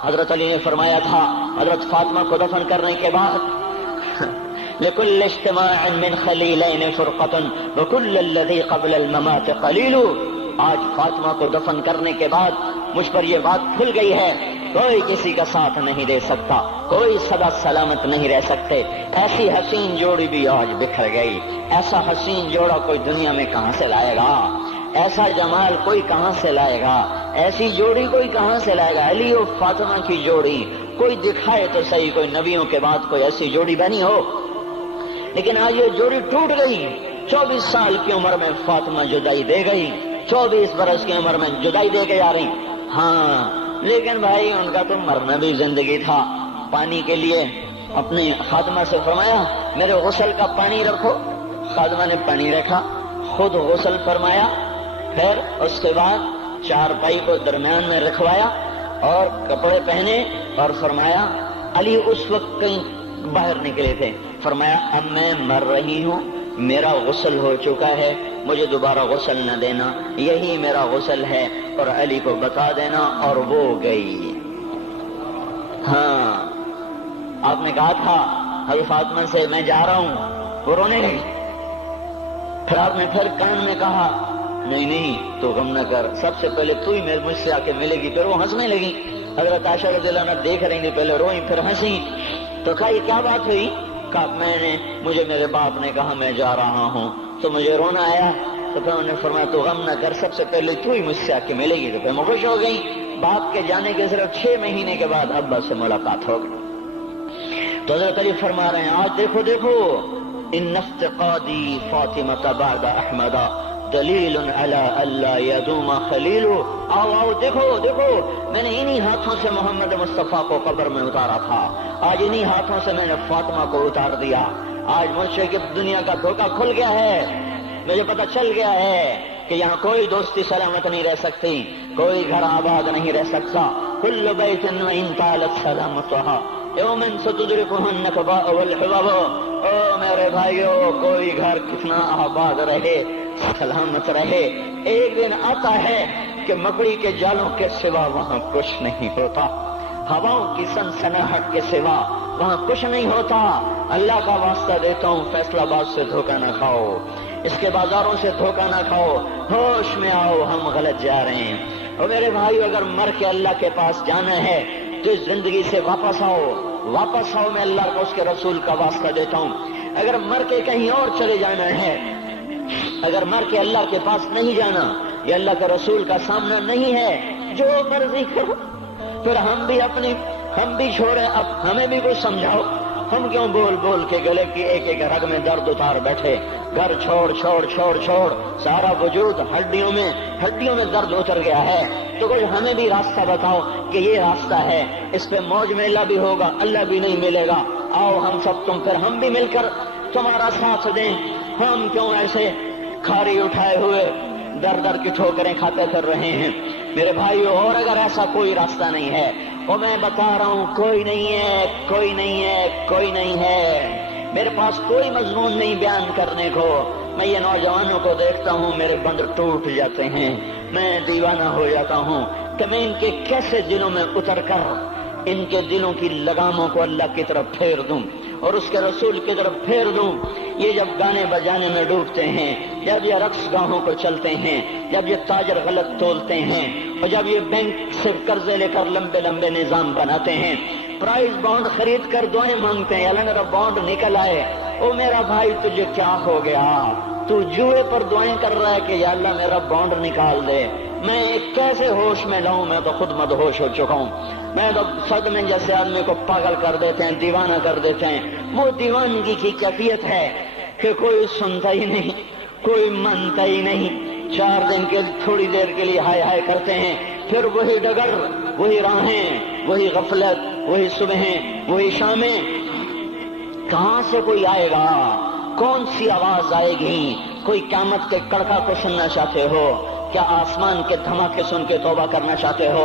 حضرت علی نے فرمایا تھا حضرت فاطمہ کو دفن کرنے کے بعد لِكُلِّ اجْتِمَاعٍ مِّن خَلِيلَيْنِ فُرْقَةٌ وَكُلَّ الَّذِي قَبْلَ الْمَمَاتِ قَلِيلٌ۔ آج فاطمہ کو دفن کرنے کے بعد مجھ پر یہ بات کھل گئی ہے، کوئی کسی کا ساتھ نہیں دے سکتا، کوئی سدا سلامت نہیں رہ سکتے۔ ایسی حسین جوڑی بھی آج بکھر گئی، ایسا حسین جوڑا کوئی دنیا میں کہاں سے لائے گا، ایسا جمال کوئی کہاں سے لائے گا، ایسی جوڑی کوئی کہاں سے لائے گا۔ علی اور فاطمہ کی جوڑی کوئی دکھائے تو صحیح، کوئی نبیوں کے بعد کوئی ایسی جوڑی بنی ہو، لیکن آج یہ جوڑی ٹوٹ گئی۔ 24 سال کی عمر میں فاطمہ جدائی دے گئی، 24 برس کی عمر میں جدائی دے کے آ رہی۔ ہاں لیکن بھائی ان کا تو مرنا بھی زندگی تھا۔ پانی کے لیے اپنی خادمہ سے فرمایا میرے غسل کا پانی رکھو، خادمہ نے پانی رکھا، خود غسل فرمایا، پھر اس کے بعد چارپائی کو درمیان میں رکھوایا اور کپڑے پہنے اور فرمایا علی اس وقت کہیں باہر نکلے تھے، فرمایا اب میں مر رہی ہوں، میرا غسل ہو چکا ہے، مجھے دوبارہ غسل نہ دینا، یہی میرا غسل ہے اور علی کو بتا دینا، اور وہ گئی۔ ہاں آپ نے کہا تھا حضرت فاطمہ سے میں جا رہا ہوں، وہ رونے لگی، پھر آپ نے پھر کان میں کہا نہیں نہیں تو غم نہ کر، سب سے پہلے تو ہی مجھ سے آ کے ملے گی۔ پھر وہ ہنسنے لگی، حضرت عائشہ رضی اللہ عنہا دیکھ رہی تھی، پہلے روئی پھر ہنسی، تو کہا یہ کیا بات ہوئی؟ کہا مجھے میرے باپ نے کہا میں جا رہا ہوں تو مجھے رونا آیا، تو پھر انہوں نے فرمایا تو غم نہ کر، سب سے پہلے تو ہی مجھ سے آ کے ملے گی۔ تو پھر میں خوش ہو گئی۔ باپ کے جانے کے صرف 6 مہینے کے بعد ابا سے ملاقات ہو گئی۔ تو حضرت علی فرما رہے ہیں آج دیکھو دیکھو ان افتقادی فاطمہ بعد احمد دلیل علی اللہ یدوم خلیل۔ آؤ آؤ دیکھو دیکھو، میں نے انہی ہاتھوں سے محمد مصطفیٰ کو قبر میں اتارا تھا، آج انہی ہاتھوں سے میں نے فاطمہ کو اتار دیا۔ آج مجھ سے کہ دنیا کا دھوکہ کھل گیا ہے، مجھے پتہ چل گیا ہے کہ یہاں کوئی دوستی سلامت نہیں رہ سکتی، کوئی گھر آباد نہیں رہ سکتا۔ کل بیت وإن طالت سلامتها یوم ستدرکہ النکباء والحباب۔ او میرے بھائیو، کوئی گھر کتنا آباد رہے، سلامت رہے، ایک دن آتا ہے کہ مکڑی کے جالوں کے سوا وہاں کچھ نہیں ہوتا، ہواؤں کی سنسناہٹ کے سوا وہاں کچھ نہیں ہوتا۔ اللہ کا واسطہ دیتا ہوں فیصلہ آباد سے دھوکہ نہ کھاؤ، اس کے بازاروں سے دھوکہ نہ کھاؤ، ہوش میں آؤ، ہم غلط جا رہے ہیں۔ اور میرے بھائیو، اگر مر کے اللہ کے پاس جانا ہے تو اس زندگی سے واپس آؤ، واپس آؤ، میں اللہ کو اس کے رسول کا واسطہ دیتا ہوں۔ اگر مر کے کہیں اور چلے جانا ہے، اگر مر کے اللہ کے پاس نہیں جانا یا اللہ کے رسول کا سامنا نہیں ہے، جو مرضی کرو، پھر ہم بھی چھوڑیں، اب ہمیں بھی کچھ سمجھاؤ۔ ہم کیوں بول بول کے گلے کی ایک ایک رگ میں درد اتار بیٹھے، گھر چھوڑ چھوڑ چھوڑ چھوڑ، سارا وجود ہڈیوں میں درد اتر گیا ہے، تو کچھ ہمیں بھی راستہ بتاؤ کہ یہ راستہ ہے، اس پہ موج میلہ بھی ہوگا، اللہ بھی نہیں ملے گا۔ آؤ ہم سب پھر ہم بھی مل کر تمہارا ساتھ دیں۔ ہم کیوں ایسے کھاری اٹھائے ہوئے در در کی ٹھوکریں کھاتے پھر رہے ہیں؟ میرے بھائیو، اور اگر ایسا کوئی راستہ نہیں ہے، اور میں بتا رہا ہوں کوئی نہیں ہے، کوئی نہیں ہے، کوئی نہیں ہے، میرے پاس کوئی مضمون نہیں بیان کرنے کو۔ میں یہ نوجوانوں کو دیکھتا ہوں، میرے بندر ٹوٹ جاتے ہیں، میں دیوانہ ہو جاتا ہوں کہ میں ان کے کیسے دلوں میں اتر کر ان کے دلوں کی لگاموں کو اللہ کی طرف پھیر دوں اور اس کے رسول کی طرف پھیر دوں۔ یہ جب گانے بجانے میں ڈوبتے ہیں، جب یہ رقص گاہوں کو چلتے ہیں، جب یہ تاجر غلط تولتے ہیں، اور جب یہ بینک سے قرضے لے کر لمبے لمبے نظام بناتے ہیں، پرائز بانڈ خرید کر دعائیں مانگتے ہیں اللہ میرا بانڈ نکل آئے۔ او میرا بھائی، تجھے کیا ہو گیا؟ تو جوئے پر دعائیں کر رہا ہے کہ یا اللہ میرا بانڈ نکال دے۔ میں کیسے ہوش میں لاؤں؟ میں تو خود مدہوش ہو چکا ہوں۔ میں تو صدمے جیسے آدمی کو پاگل کر دیتے ہیں، دیوانہ کر دیتے ہیں۔ وہ دیوانگی کی کیفیت ہے کہ کوئی سنتا ہی نہیں، کوئی مانتا ہی نہیں، 4 دن کے تھوڑی دیر کے لیے ہائے ہائے کرتے ہیں، پھر وہی ڈگر، وہی راہیں، وہی غفلت، وہی صبحیں، وہی شامیں۔ کہاں سے کوئی آئے گا؟ کون سی آواز آئے گی؟ کوئی قیامت کے کڑکا کو سننا چاہتے ہو؟ کیا آسمان کے دھماکے سن کے توبہ کرنا چاہتے ہو؟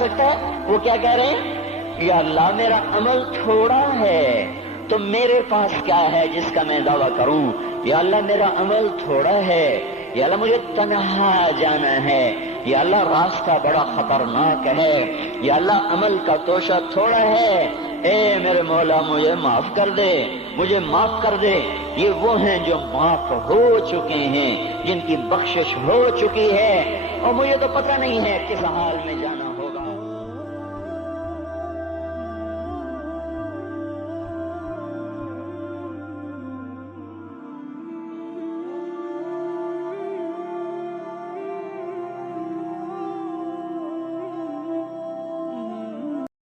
سکتا ہے؟ وہ کیا کہہ رہے ہیں؟ یا اللہ میرا عمل تھوڑا ہے تو میرے پاس کیا ہے جس کا میں دعویٰ کروں؟ یا اللہ میرا عمل تھوڑا ہے، یا اللہ مجھے تنہا جانا ہے، یا اللہ راستہ بڑا خطرناک ہے، یا اللہ عمل کا توشہ تھوڑا ہے، اے میرے مولا مجھے معاف کر دے، مجھے معاف کر دے۔ یہ وہ ہیں جو معاف ہو چکے ہیں، جن کی بخشش ہو چکی ہے، اور مجھے تو پتہ نہیں ہے کس حال میں جانا